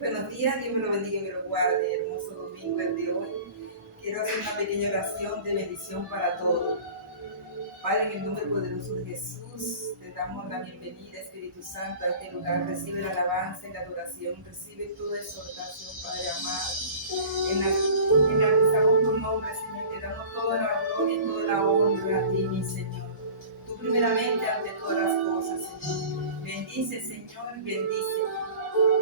Buenos días, Dios me lo bendiga y me lo guarde. Hermoso domingo el de hoy. Quiero hacer una pequeña oración de bendición para todos. Padre, en el nombre poderoso de Jesús, te damos la bienvenida, Espíritu Santo, a este lugar. Recibe la alabanza y la adoración, recibe toda exhortación, Padre amado. Enaltezamos tu nombre, Señor, te damos toda la gloria y toda la honra a ti, mi Señor. Tú primeramente ante todas las cosas, Señor. Bendice, Señor, bendice.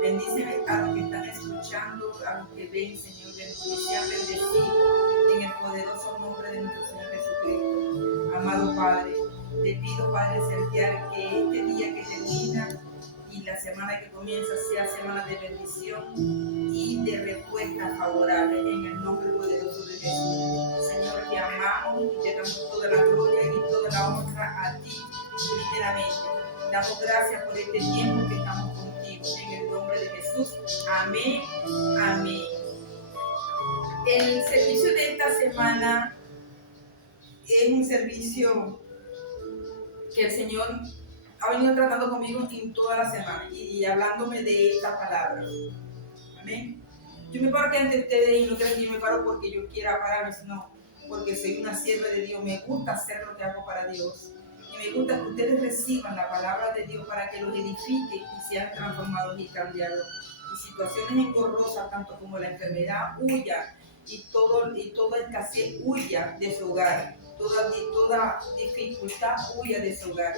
Bendice a los que están escuchando, a los que ven, Señor, que sean bendecidos en el poderoso nombre de nuestro Señor Jesucristo. Amado Padre, te pido, Padre celestial, que este día que termina y la semana que comienza sea semana de bendición y de respuesta favorable en el nombre poderoso de Jesús. Señor, te amamos y te damos toda la gloria y toda la honra a ti primeramente. Damos gracias por este tiempo que estamos contigo, en el nombre de Jesús. Amén, amén. El servicio de esta semana es un servicio que el Señor ha venido tratando conmigo en toda la semana y hablándome de esta palabra. Amén. Yo me paro aquí ante ustedes y no creo que yo me paro porque yo quiera pararme, sino porque soy una sierva de Dios. Me gusta hacer lo que hago para Dios. Me gusta que ustedes reciban la palabra de Dios para que los edifique y sean transformados y cambiados. Y situaciones engorrosas, tanto como la enfermedad, huya y toda escasez huya de su hogar. Toda dificultad huya de su hogar.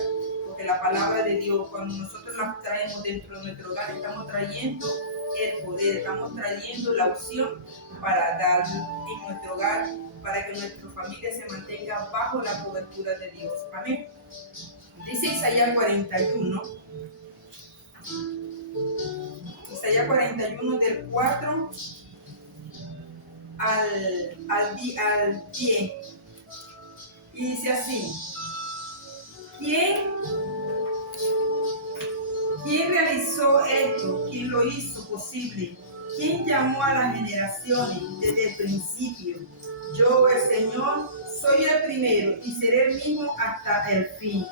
Porque la palabra de Dios, cuando nosotros la traemos dentro de nuestro hogar, estamos trayendo el poder, estamos trayendo la opción para dar en nuestro hogar, para que nuestra familia se mantenga bajo la cobertura de Dios. Amén. Dice Isaías 41. Isaías 41 del 4 al 10. Y dice así: ¿Quién realizó esto? ¿Quién lo hizo posible? ¿Quién llamó a las generaciones desde el principio? Yo, el Señor, soy el primero y seré el mismo hasta el fin.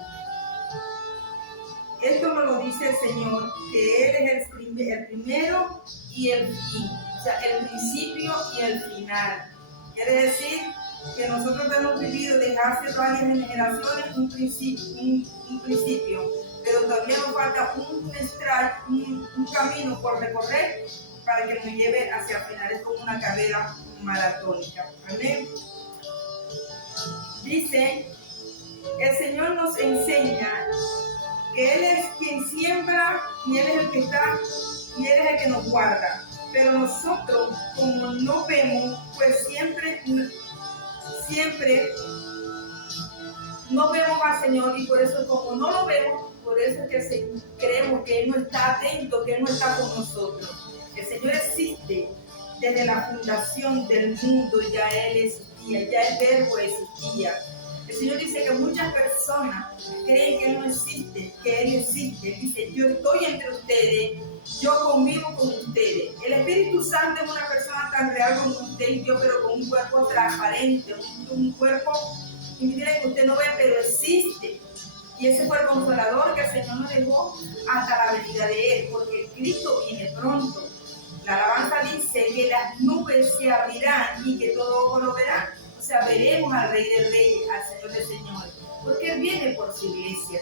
Esto me lo dice el Señor, que Él es el primero y el fin, o sea, el principio y el final. Quiere decir que nosotros hemos vivido desde hace varias generaciones un principio, pero todavía nos falta un camino por recorrer para que nos lleve hacia el final. Es como una carrera maratónica. Amén. Dice, el Señor nos enseña que Él es quien siembra y Él es el que está y Él es el que nos guarda. Pero nosotros, como no vemos, pues siempre no vemos al Señor, y por eso, como no lo vemos, por eso es que creemos que Él no está atento, que Él no está con nosotros. El Señor existe desde la fundación del mundo, ya Él existía, ya el Verbo existía. El Señor dice que muchas personas creen que Él no existe, que Él existe. Él dice, yo estoy entre ustedes, yo convivo con ustedes. El Espíritu Santo es una persona tan real como usted y yo, pero con un cuerpo transparente, un cuerpo que usted no ve, pero existe. Y ese fue el consolador que el Señor nos dejó hasta la venida de Él, porque Cristo viene pronto. La alabanza dice que las nubes se abrirán y que todo ojo lo verá. O sea, veremos al Rey del Rey, al Señor del Señor, porque Él viene por su iglesia.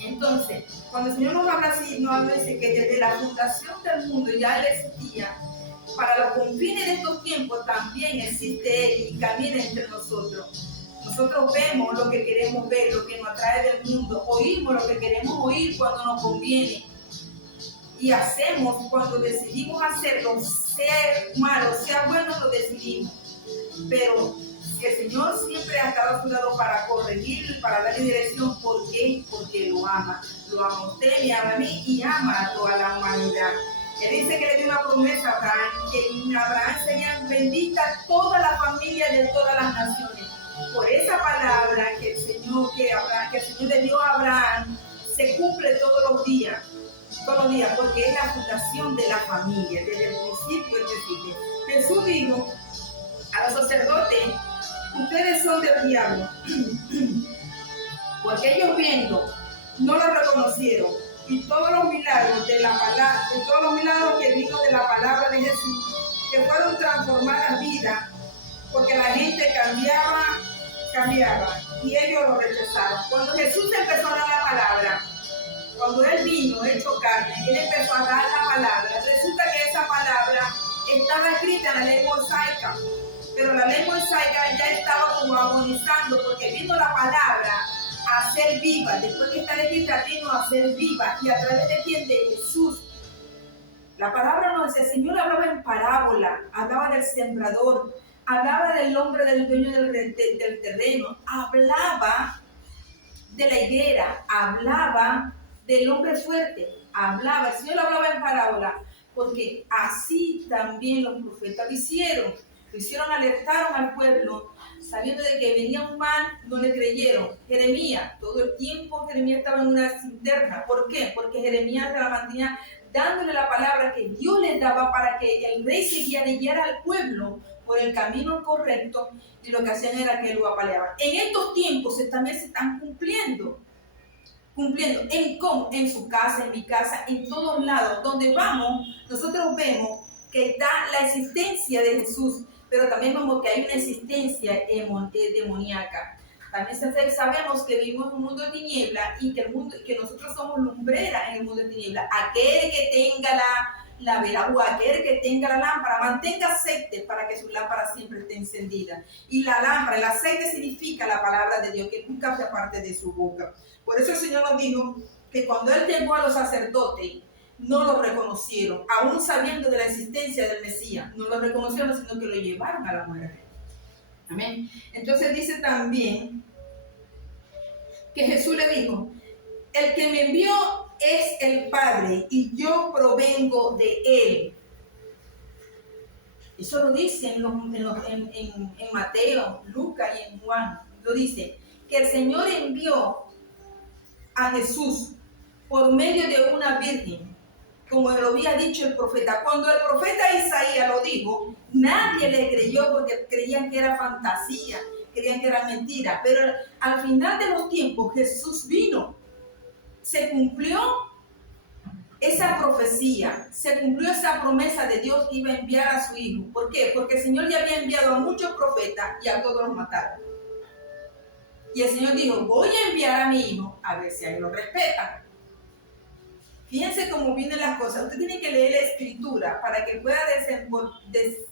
Entonces, cuando el Señor nos habla así, nos habla, dice que desde la fundación del mundo ya Él existía. Para los confines de estos tiempos también existe Él y camina entre nosotros. Nosotros vemos lo que queremos ver, lo que nos atrae del mundo, oímos lo que queremos oír cuando nos conviene. Y hacemos cuando decidimos hacerlo, sea malo, sea bueno, lo decidimos. Pero el Señor siempre ha estado a su lado para corregirlo y para darle dirección. ¿Por qué? Porque lo ama. Lo ama a usted, me ama a mí y ama a toda la humanidad. Él dice que le dio una promesa a Abraham, que en Abraham serían benditas toda la familia de todas las naciones. Por esa palabra que el Señor le dio a Abraham, se cumple todos los días, porque es la fundación de la familia, desde el principio existe. Jesús dijo a los sacerdotes, ustedes son del diablo, porque ellos viendo no lo reconocieron y todos los milagros de la palabra, de todos los milagros que vino de la palabra de Jesús, que fueron transformadas vidas, porque la gente cambiaba, y ellos lo rechazaron. Cuando Jesús empezó a dar la palabra, cuando Él vino hecho carne, Él empezó a dar la palabra. Resulta que esa palabra estaba escrita en la ley mosaica, pero la ley mosaica ya estaba como agonizando, porque vino la palabra a ser viva. Después que está escrita, vino a ser viva. ¿Y a través de quién? De Jesús. La palabra no decía, el Señor hablaba en parábola, hablaba del sembrador, hablaba del hombre, del dueño del terreno, hablaba de la higuera, hablaba del hombre fuerte, hablaba, el Señor hablaba en parábola, porque así también los profetas lo hicieron, alertaron al pueblo, sabiendo de que venía un mal, no le creyeron. Jeremías, todo el tiempo Jeremías estaba en una cisterna. ¿Por qué? Porque Jeremías se la mantenía dándole la palabra que Dios les daba para que el rey se guiara al pueblo por el camino correcto, y lo que hacían era que lo apaleaban. En estos tiempos también se están cumpliendo. ¿En cómo? En su casa, en mi casa, en todos lados. Donde vamos, nosotros vemos que está la existencia de Jesús, pero también vemos que hay una existencia demoníaca. También sabemos que vivimos en un mundo de tinieblas y que nosotros somos lumbreras en el mundo de tinieblas. Aquel que tenga la vela o aquel que tenga la lámpara, mantenga aceite para que su lámpara siempre esté encendida. Y la lámpara, el aceite significa la palabra de Dios, que nunca se aparte de su boca. Por eso el Señor nos dijo que cuando Él llegó a los sacerdotes, no lo reconocieron, aún sabiendo de la existencia del Mesías. No lo reconocieron, sino que lo llevaron a la muerte. Amén. Entonces dice también que Jesús le dijo, el que me envió es el Padre y yo provengo de Él. Eso lo dice en Mateo, Lucas y en Juan. Lo dice, que el Señor envió a Jesús por medio de una virgen, como lo había dicho el profeta. Cuando el profeta Isaías lo dijo, nadie le creyó porque creían que era fantasía, creían que era mentira. Pero al final de los tiempos Jesús vino, se cumplió esa profecía, se cumplió esa promesa de Dios que iba a enviar a su Hijo. ¿Por qué? Porque el Señor ya había enviado a muchos profetas y a todos los mataron. Y el Señor dijo, voy a enviar a mi Hijo a ver si a él lo respetan. Fíjense cómo vienen las cosas. Usted tiene que leer la Escritura para que pueda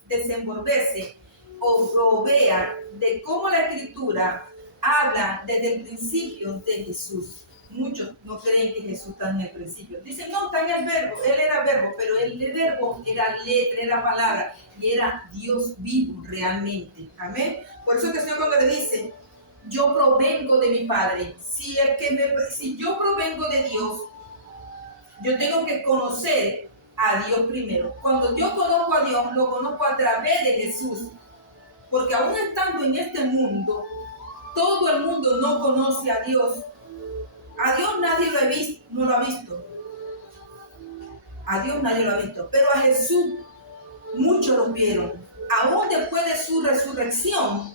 desenvolverse o vea de cómo la Escritura habla desde el principio de Jesús. Muchos no creen que Jesús está en el principio. Dicen, no, está en el verbo. Él era verbo, pero el verbo era letra, era palabra, y era Dios vivo realmente. Amén. Por eso que el Señor cuando le dice, yo provengo de mi Padre. Si yo provengo de Dios, yo tengo que conocer a Dios primero. Cuando yo conozco a Dios, lo conozco a través de Jesús. Porque aún estando en este mundo, todo el mundo no conoce a Dios. A Dios nadie no lo ha visto. A Dios nadie lo ha visto. Pero a Jesús muchos lo vieron. Aún después de su resurrección,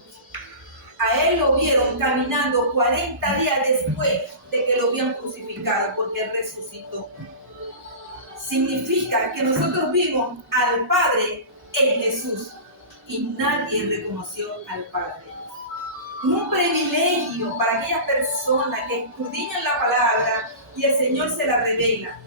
a Él lo vieron caminando 40 días después de que lo habían crucificado, porque Él resucitó. Significa que nosotros vimos al Padre en Jesús y nadie reconoció al Padre. Un privilegio para aquellas personas que escudriñan la palabra y el Señor se la revela.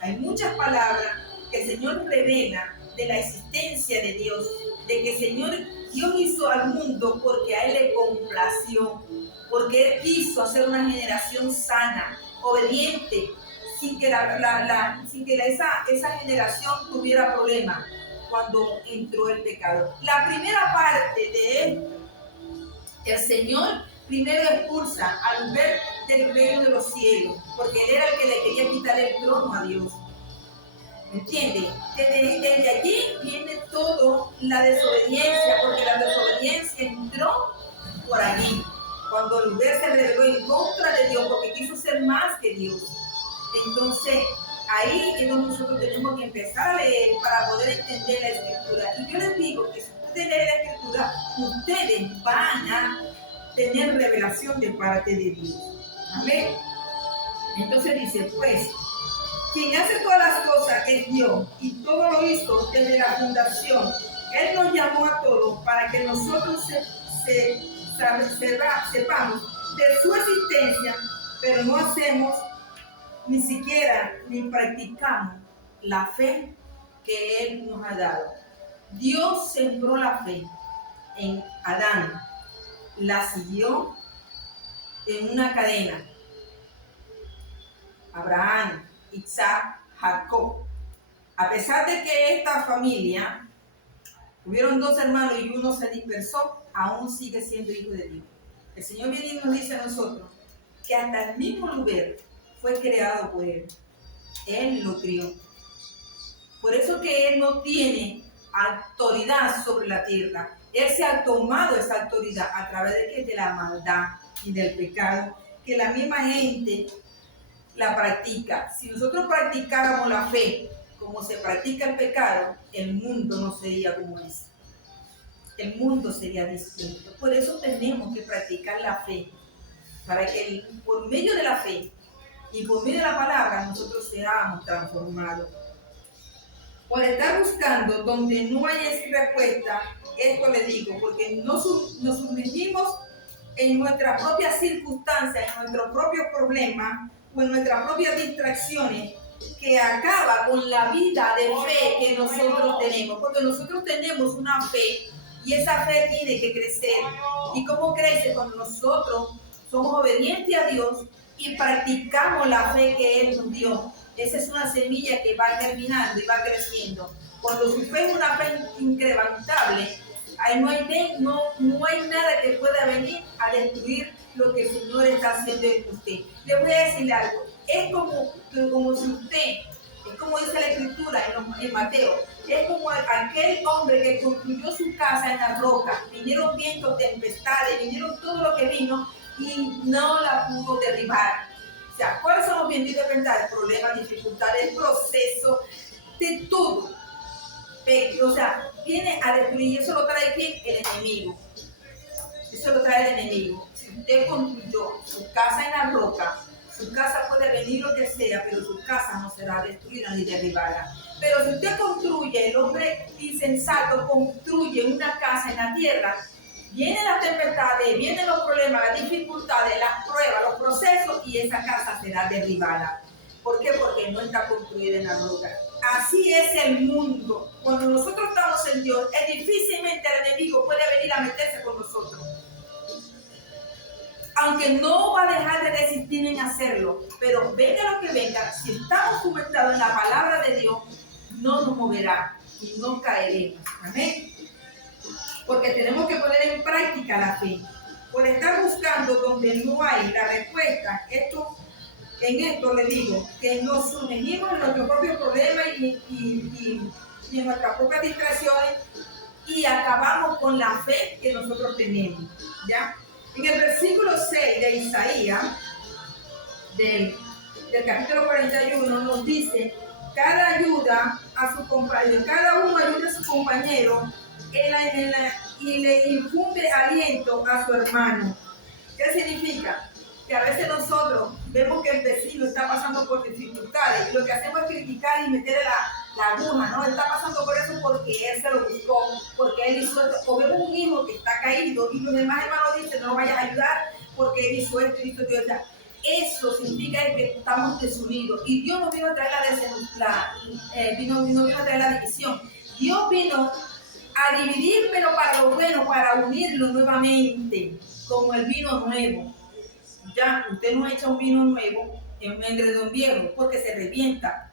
Hay muchas palabras que el Señor revela de la existencia de Dios, de que el Señor Dios hizo al mundo porque a Él le complació, porque Él quiso hacer una generación sana, obediente, sin que esa generación tuviera problemas cuando entró el pecado. La primera parte de Él, el Señor primero expulsa al ver del reino de los cielos, porque Él era el que le quería quitar el trono a Dios. ¿Me entiende? Desde allí viene todo la desobediencia, porque la desobediencia entró por allí. Cuando Lucifer se rebeló en contra de Dios, porque quiso ser más que Dios. Entonces, ahí es donde nosotros tenemos que empezar a leer para poder entender la Escritura. Y yo les digo que si ustedes leen la Escritura, ustedes van a tener revelación de parte de Dios. Amén. Entonces dice, pues, Quien hace todas las cosas es Dios, y todo lo hizo desde la fundación. Él nos llamó a todos para que nosotros sepamos de su existencia, pero no hacemos ni siquiera ni practicamos la fe que Él nos ha dado. Dios sembró la fe en Adán, la siguió en una cadena. Abraham, Isaac, Jacob. A pesar de que esta familia hubieron dos hermanos y uno se dispersó, aún sigue siendo hijo de Dios. El Señor viene y nos dice a nosotros que hasta el mismo lugar fue creado por Él. Él lo crió. Por eso que Él no tiene autoridad sobre la tierra. Él se ha tomado esa autoridad a través de la maldad y del pecado, que la misma gente la practica. Si nosotros practicáramos la fe como se practica el pecado, el mundo no sería como es. El mundo sería distinto. Por eso tenemos que practicar la fe, para que por medio de la fe y por medio de la palabra nosotros seamos transformados. Por estar buscando donde no hay respuesta, esto le digo, porque nos sumergimos en nuestras propias circunstancias, en nuestros propios problemas o en nuestras propias distracciones, que acaba con la vida de fe que nosotros tenemos, porque nosotros tenemos una fe y esa fe tiene que crecer. ¿Y cómo crece? Cuando nosotros somos obedientes a Dios y practicamos la fe que Él nos dio. Esa es una semilla que va germinando y va creciendo. Cuando su fe es una fe incrementable, ahí no hay nada que pueda venir a destruir lo que el Señor está haciendo en usted. Le voy a decir algo. Es como si usted, es como dice la Escritura en Mateo, es como aquel hombre que construyó su casa en la roca. Vinieron vientos, tempestades, vinieron todo lo que vino y no la pudo derribar. O sea, ¿cuáles son los vientos y tempestades? Problemas, dificultades, procesos, de todo. O sea, viene a destruir. ¿Y eso lo trae quién? El enemigo. Eso lo trae el enemigo. Si usted construyó su casa en la roca, su casa puede venir lo que sea, pero su casa no será destruida ni derribada. Pero si usted construye, el hombre insensato construye una casa en la tierra, vienen las tempestades, vienen los problemas, las dificultades, las pruebas, los procesos, y esa casa será derribada. ¿Por qué? Porque no está construida en la roca. Así es el mundo. Cuando nosotros estamos en Dios, es difícilmente el enemigo puede venir a meterse con nosotros. Aunque no va a dejar de resistir en hacerlo, pero venga lo que venga, si estamos fundamentados en la palabra de Dios, no nos moverá y no caeremos. Amén. Porque tenemos que poner en práctica la fe. Por estar buscando donde no hay la respuesta, en esto le digo que nos sumergimos en nuestros propios problemas y en nuestras propias distracciones y acabamos con la fe que nosotros tenemos. ¿Ya? En el versículo 6 de Isaías, del capítulo 41, nos dice: cada ayuda a su compañero, cada uno ayuda a su compañero y le infunde aliento a su hermano. ¿Qué significa? Que a veces nosotros vemos que el vecino está pasando por dificultades y lo que hacemos es criticar y meterle la aguja, ¿no? Él está pasando por eso porque él se lo buscó, porque él hizo esto. O vemos un hijo que está caído y los demás hermanos dicen: no lo vayas a ayudar porque él hizo esto y hizo esto. Eso significa que estamos desunidos y Dios no vino a traer no vino a traer la división. Dios vino a dividir, pero para lo bueno, para unirlo nuevamente, como el vino nuevo. Ya, usted no echa un vino nuevo en un edredón viejo porque se revienta.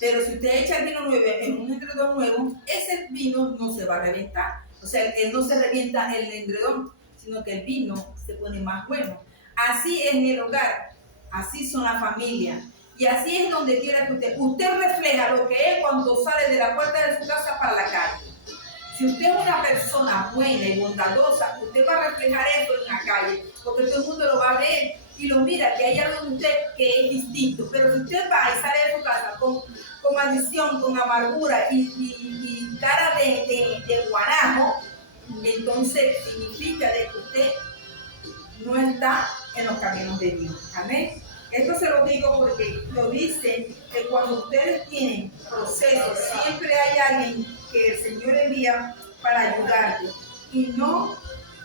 Pero si usted echa el vino nuevo en un edredón nuevo, ese vino no se va a reventar. O sea, él no se revienta el edredón, sino que el vino se pone más bueno. Así es en el hogar, así son las familias. Y así es donde quiera que usted refleja lo que es cuando sale de la puerta de su casa para la calle. Si usted es una persona buena y bondadosa, usted va a reflejar eso en la calle, porque todo el mundo lo va a ver y lo mira, que hay algo en usted que es distinto. Pero si usted va y sale de su casa con maldición, con amargura y cara de guanajo, entonces significa de que usted no está en los caminos de Dios. Amén. Esto se lo digo porque lo dice que cuando ustedes tienen procesos, siempre hay alguien que el Señor envía para ayudarte. Y no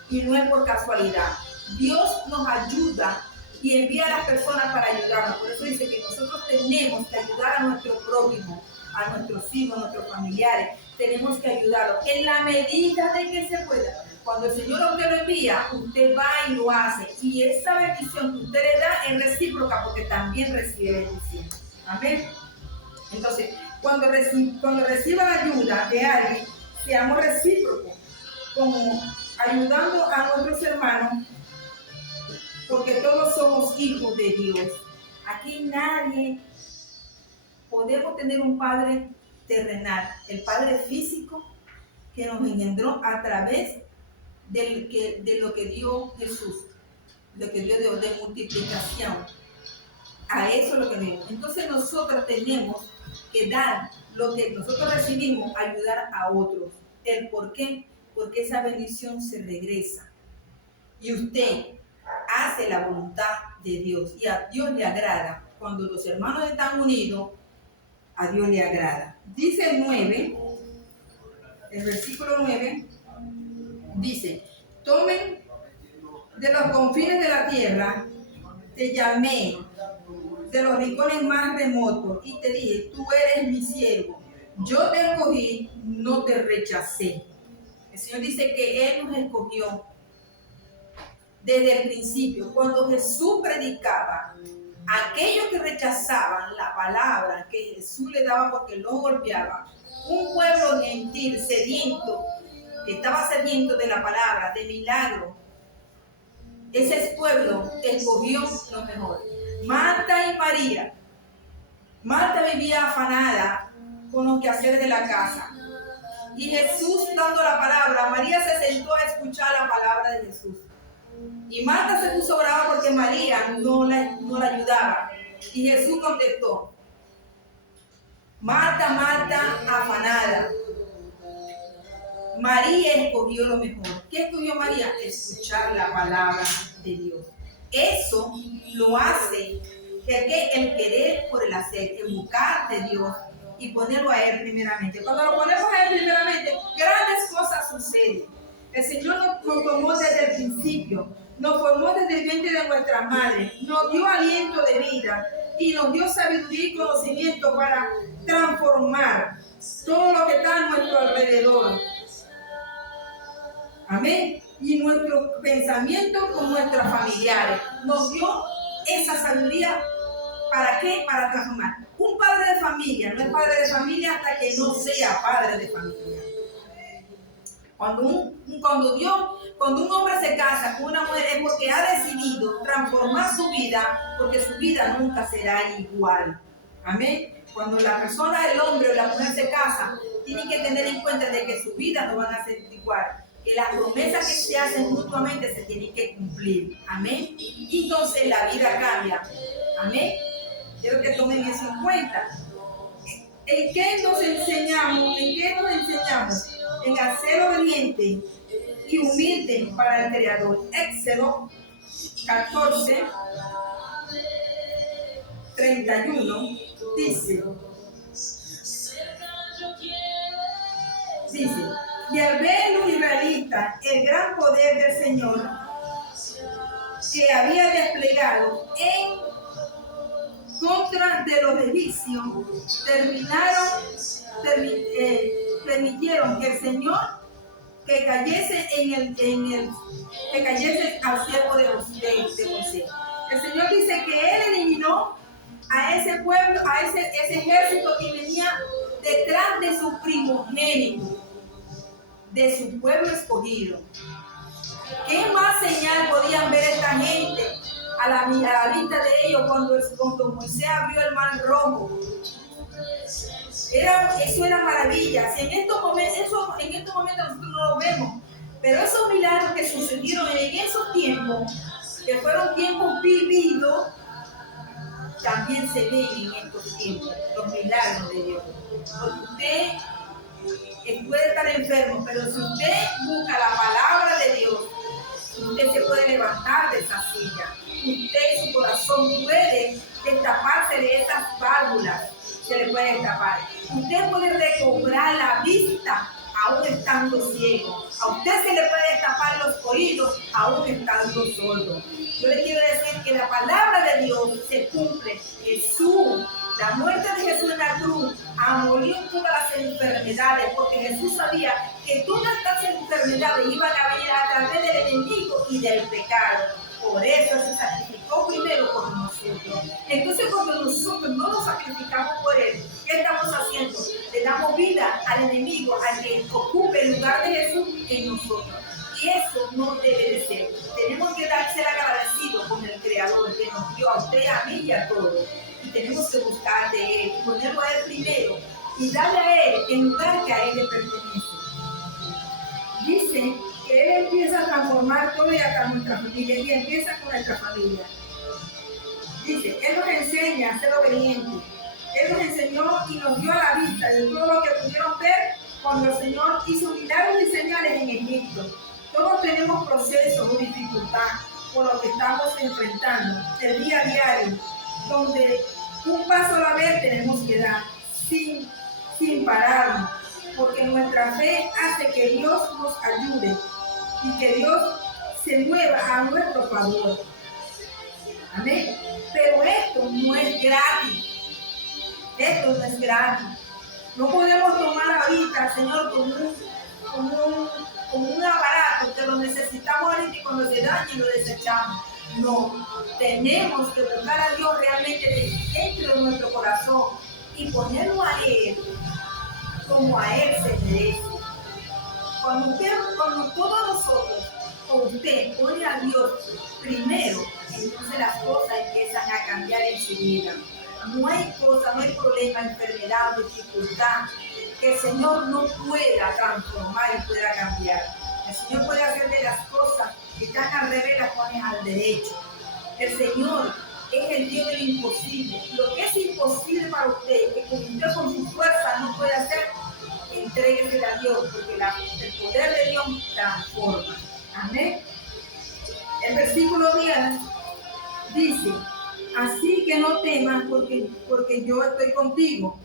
es por casualidad. Dios nos ayuda y envía a las personas para ayudarnos. Por eso dice que nosotros tenemos que ayudar a nuestro prójimo, a nuestros hijos, a nuestros familiares. Tenemos que ayudarlos en la medida de que se pueda. Cuando el Señor a usted lo envía, usted va y lo hace. Y esa bendición que usted le da es recíproca porque también recibe bendición. Amén. Entonces, cuando reciba la ayuda de alguien, seamos recíprocos, como ayudando a nuestros hermanos, porque todos somos hijos de Dios. Aquí nadie podemos tener un padre terrenal, el padre físico que nos engendró a través de lo que dio Jesús, lo que dio Dios de multiplicación. A eso es lo que digo. Entonces nosotros tenemos que dar lo que nosotros recibimos, ayudar a otros. ¿El por qué? Porque esa bendición se regresa. Y usted hace la voluntad de Dios y a Dios le agrada. Cuando los hermanos están unidos, a Dios le agrada. Dice el 9, el versículo 9, dice: tomen de los confines de la tierra, te llamé de los rincones más remotos y te dije, tú eres mi siervo, yo te escogí, no te rechacé. El Señor dice que Él nos escogió desde el principio. Cuando Jesús predicaba, aquellos que rechazaban la palabra que Jesús le daba porque lo golpeaba, un pueblo gentil, sediento, que estaba sediento de la palabra, de milagro, ese pueblo escogió lo mejor. Marta y María. Marta vivía afanada con los quehaceres de la casa. Y Jesús dando la palabra, María se sentó a escuchar la palabra de Jesús. Y Marta se puso brava porque María no la ayudaba. Y Jesús contestó: Marta, Marta, afanada. María escogió lo mejor. ¿Qué escogió María? Escuchar la palabra de Dios. Eso lo hace que el querer por el hacer, el buscar de Dios y ponerlo a Él primeramente. Cuando lo ponemos a Él primeramente, grandes cosas suceden. El Señor nos tomó desde el principio, nos formó desde el vientre de nuestra madre, nos dio aliento de vida y nos dio sabiduría y conocimiento para transformar todo lo que está a nuestro alrededor. Amén. Y nuestro pensamiento con nuestros familiares. Nos dio esa sabiduría. ¿Para qué? Para transformar. Un padre de familia no es padre de familia hasta que no sea padre de familia. Cuando un hombre se casa con una mujer es porque ha decidido transformar su vida, porque su vida nunca será igual. Amén. Cuando la persona, el hombre o la mujer se casa, tienen que tener en cuenta de que su vida no van a ser igual. Que las promesas que se hacen mutuamente se tienen que cumplir. Amén. Y entonces la vida cambia. Amén. Quiero que tomen eso en cuenta. ¿En qué nos enseñamos? En hacer obediente y humilde para el Creador. Éxodo 14, 31 dice: y al ver los israelitas el gran poder del Señor que había desplegado en contra de los egipcios, permitieron que el Señor que cayese al siervo de Moisés. El Señor dice que Él eliminó a ese pueblo, a ese ejército que venía detrás de su primogénito, de su pueblo escogido. ¿Qué más señal podían ver esta gente a la vista de ellos cuando Moisés abrió el mar rojo? Eso era maravilla. En estos momentos nosotros no lo vemos, pero esos milagros que sucedieron en esos tiempos, que fueron tiempos vividos, también se ven en estos tiempos, los milagros de Dios. Porque usted puede estar enfermo, pero si usted busca la palabra de Dios, usted se puede levantar de esa silla. Usted, su corazón puede destaparse de esas válvulas, se le puede destapar. Usted puede recobrar la vista aún estando ciego. A usted se le puede destapar los oídos aún estando sordo. Yo le quiero decir que la palabra de Dios se cumple. Jesús, la muerte de Jesús en la cruz, abolió todas las enfermedades, porque Jesús sabía que todas estas enfermedades iban a venir a través del enemigo y del pecado. Por eso se sacrificó primero por nosotros. Entonces, cuando nosotros no nos sacrificamos por Él, ¿qué estamos haciendo? Le damos vida al enemigo, al que ocupe el lugar de Jesús en nosotros. Y eso no debe de ser. Tenemos que ser agradecidos con el Creador que nos dio a usted, a mí y a todos. Y tenemos que buscar de Él y ponerlo a Él primero y darle a Él el lugar que a Él le pertenece. Dice que Él empieza a transformar todo y hasta nuestra familia, y empieza con nuestra familia. Dice, Él nos enseña a ser obedientes. Él nos enseñó y nos dio a la vista de todo lo que pudieron ver cuando el Señor hizo milagros y señales en Egipto. Todos tenemos procesos o dificultad por lo que estamos enfrentando el día a diario, donde un paso a la vez tenemos que dar sin pararnos, porque nuestra fe hace que Dios nos ayude y que Dios se mueva a nuestro favor. Amén. Pero esto no es gratis. Esto no es gratis. No podemos tomar ahorita, Señor, como un aparato que lo necesitamos ahorita y cuando se daña lo desechamos. No, tenemos que buscar a Dios realmente dentro de nuestro corazón y ponerlo a Él como a Él se merece. Cuando todos nosotros o usted pone a Dios primero, entonces las cosas empiezan a cambiar en su vida. No hay cosa, no hay problema, enfermedad, dificultad que el Señor no pueda transformar y pueda cambiar. El Señor puede hacer de las cosas que están al revés, las pone al derecho. El Señor es el Dios de lo imposible. Lo que es imposible para usted, que usted con su fuerza no puede hacer, entréguese a Dios, porque el poder de Dios transforma. Amén. El versículo 10 dice, así que no temas porque yo estoy contigo.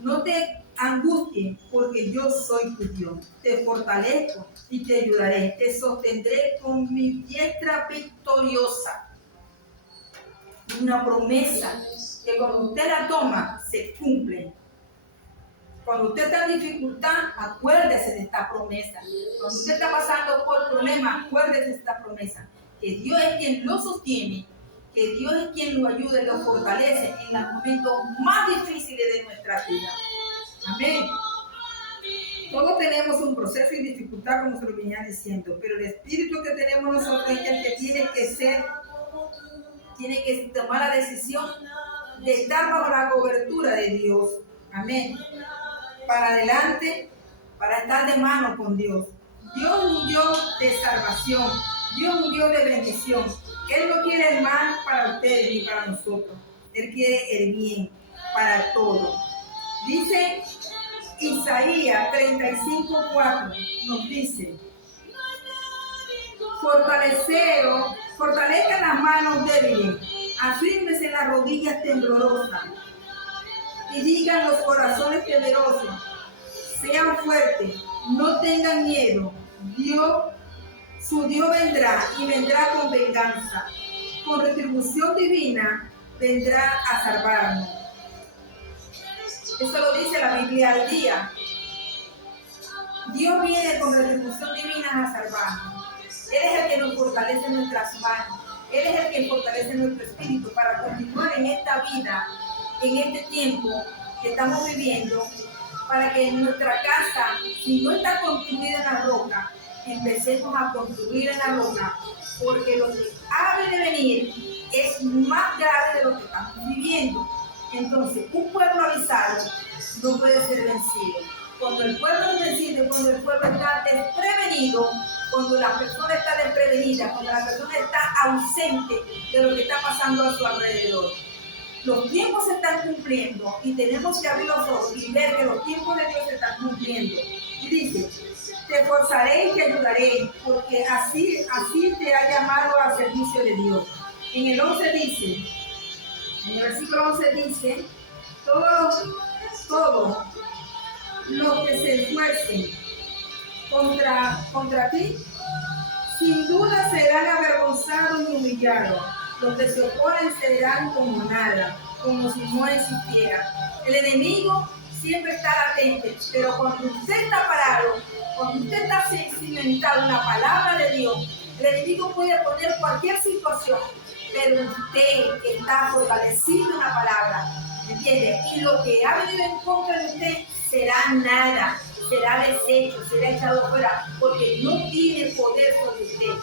No te angusties porque yo soy tu Dios. Te fortalezco y te ayudaré. Te sostendré con mi diestra victoriosa. Una promesa que cuando usted la toma, se cumple. Cuando usted está en dificultad, acuérdese de esta promesa. Cuando usted está pasando por problemas, acuérdese de esta promesa. Que Dios es quien lo sostiene, que Dios es quien lo ayuda y lo fortalece en los momentos más difíciles de nuestra vida. Amén. Todos tenemos un proceso y dificultad, como se lo venía diciendo, pero el espíritu que tenemos nosotros es el que tiene que tomar la decisión de estar bajo la cobertura de Dios. Amén. Para adelante, para estar de mano con Dios. Dios es un Dios de salvación. Dios es un Dios de bendición. Él no quiere el mal para ustedes ni para nosotros. Él quiere el bien para todos. Dice Isaías 35:4, nos dice, fortalezcan las manos débiles, afírmense en las rodillas temblorosas, y digan los corazones temerosos, sean fuertes, no tengan miedo. Su Dios vendrá y vendrá con venganza, con retribución divina vendrá a salvarnos. Eso lo dice la Biblia al día. Dios viene con retribución divina a salvarnos. Él es el que nos fortalece nuestras manos. Él es el que fortalece nuestro espíritu para continuar en esta vida, en este tiempo que estamos viviendo, para que en nuestra casa, si no está construida en la roca, empecemos a construir en la roca, porque lo que ha de venir es más grave de lo que estamos viviendo. Entonces, un pueblo avisado no puede ser vencido. Cuando el pueblo es vencido, cuando el pueblo está desprevenido, cuando la persona está desprevenida, cuando la persona está ausente de lo que está pasando a su alrededor. Los tiempos se están cumpliendo y tenemos que abrir los ojos y ver que los tiempos de Dios se están cumpliendo. Y dice, te forzaré y te ayudaré, porque así te ha llamado al servicio de Dios. En el 11 dice, En el versículo 11 dice, todos los que se esfuercen contra ti, sin duda serán avergonzados y humillados. Los que se oponen serán como nada, como si no existiera. El enemigo siempre está latente, pero cuando usted está parado, cuando usted está cimentado en la palabra de Dios, el enemigo puede poner cualquier situación, pero usted está fortalecido en la palabra, ¿entiende? Y lo que ha venido en contra de usted será nada, será deshecho, será echado fuera, porque no tiene poder sobre usted.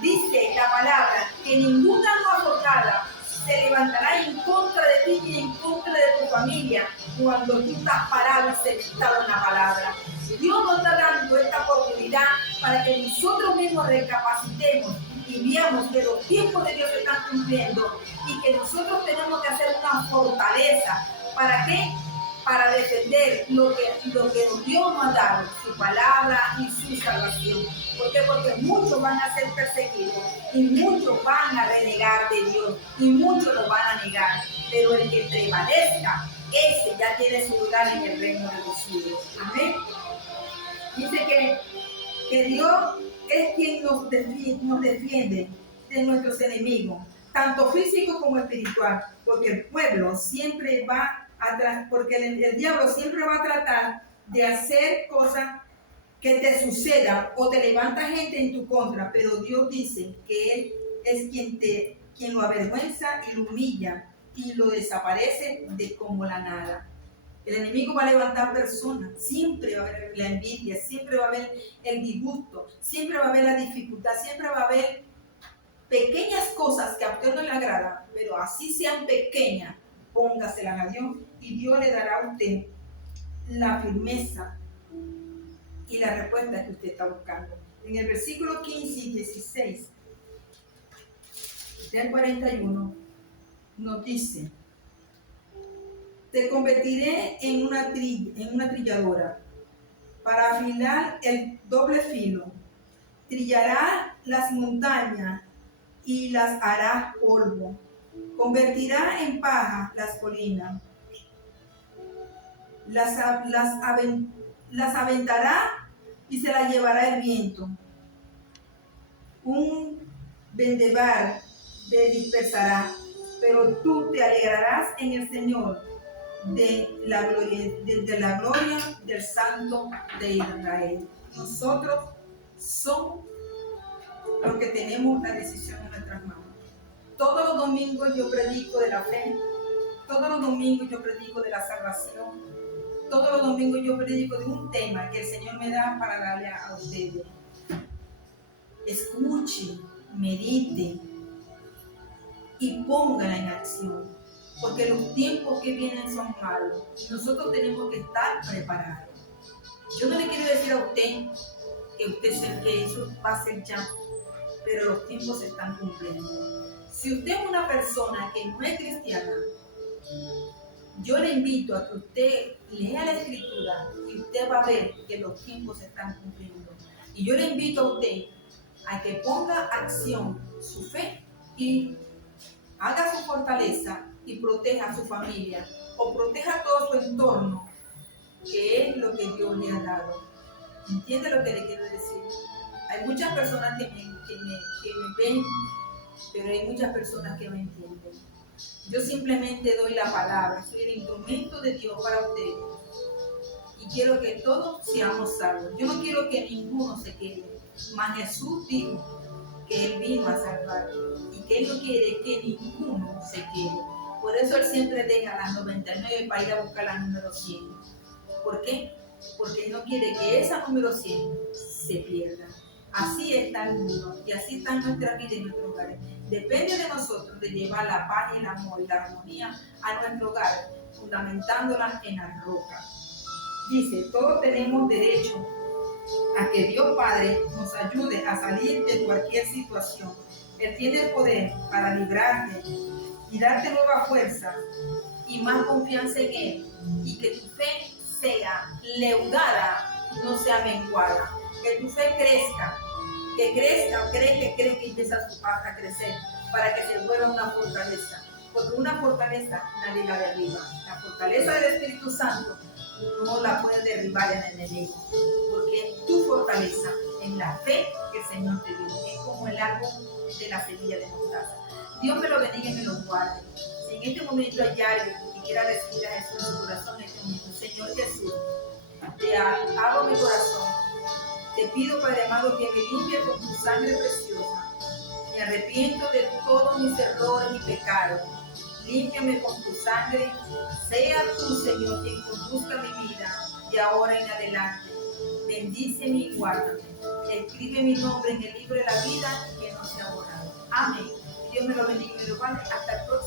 Dice la palabra que ninguna arma forjada se levantará en contra de ti ni en contra de tu familia cuando tú estás parado y sentado en la palabra. Dios nos está dando esta oportunidad para que nosotros mismos recapacitemos y veamos que los tiempos de Dios se están cumpliendo y que nosotros tenemos que hacer una fortaleza. ¿Para qué? Para defender lo que Dios nos ha dado, su palabra y su salvación. ¿Por qué? Porque muchos van a ser perseguidos y muchos van a renegar de Dios y muchos lo van a negar. Pero el que prevalezca, ese ya tiene su lugar en el reino de los cielos. Amén. Dice que Dios es quien nos defiende de nuestros enemigos, tanto físico como espiritual, porque el pueblo siempre va porque el diablo siempre va a tratar de hacer cosas que te sucedan o te levanta gente en tu contra, pero Dios dice que Él es quien lo avergüenza y lo humilla y lo desaparece de como la nada. El enemigo va a levantar personas, siempre va a haber la envidia, siempre va a haber el disgusto, siempre va a haber la dificultad, siempre va a haber pequeñas cosas que a usted no le agradan, pero así sean pequeñas, póngaselas a Dios y Dios le dará a usted la firmeza y la respuesta que usted está buscando. En el versículo 15 y 16 del 41 nos dice: te convertiré en una trilladora para afilar el doble filo. Trillará las montañas y las hará polvo. Convertirá en paja las colinas. Las aventará y se las llevará el viento. Un vendaval te dispersará, pero tú te alegrarás en el Señor de la gloria del Santo de Israel. Nosotros somos los que tenemos la decisión en nuestras manos. Todos los domingos yo predico de la fe, todos los domingos yo predico de la salvación, todos los domingos yo predico de un tema que el Señor me da para darle a ustedes. Escuche, medite y póngala en acción, porque los tiempos que vienen son malos y nosotros tenemos que estar preparados. Yo no le quiero decir a usted que eso va a ser ya, pero los tiempos se están cumpliendo. Si usted es una persona que no es cristiana, yo le invito a que usted lea la Escritura y usted va a ver que los tiempos se están cumpliendo. Y yo le invito a usted a que ponga acción su fe y haga su fortaleza y proteja a su familia o proteja todo su entorno, que es lo que Dios le ha dado. ¿Entiende lo que le quiero decir? Hay muchas personas que me ven, pero hay muchas personas que me entienden. Yo simplemente doy la palabra, soy el instrumento de Dios para ustedes. Y quiero que todos seamos salvos. Yo no quiero que ninguno se quede. Mas Jesús dijo que Él vino a salvar y que Él no quiere que ninguno se quede. Por eso Él siempre deja las 99 para ir a buscar la número 100. ¿Por qué? Porque Él no quiere que esa número 100 se pierda. Así está el mundo y así está nuestra vida y nuestros hogares. Depende de nosotros de llevar la paz y el amor y la armonía a nuestro hogar, fundamentándola en la roca. Dice, todos tenemos derecho a que Dios Padre nos ayude a salir de cualquier situación. Él tiene el poder para librarte y darte nueva fuerza y más confianza en Él, y que tu fe sea leudada, no sea menguada, que tu fe crezca, que empieza a crecer para que se vuelva una fortaleza, Porque una fortaleza nadie la derriba. La fortaleza del Espíritu Santo no la puede derribar el enemigo. Porque tu fortaleza en la fe que el Señor te dio es como el árbol de la semilla de mostaza. Dios me lo bendiga y me lo guarde. Si en este momento hay alguien que quiera recibir a Jesús en su corazón, en este momento, Señor Jesús, te abro mi corazón. Te pido, Padre amado, que me limpie con tu sangre preciosa. Me arrepiento de todos mis errores y pecados. Límpiame con tu sangre. Sea tú, Señor, quien conduzca mi vida de ahora en adelante. Bendíceme y guárdame. Escribe mi nombre en el libro de la vida y que no sea borrado. Amén. Dios me lo bendiga y me lo guarde. Hasta el próximo.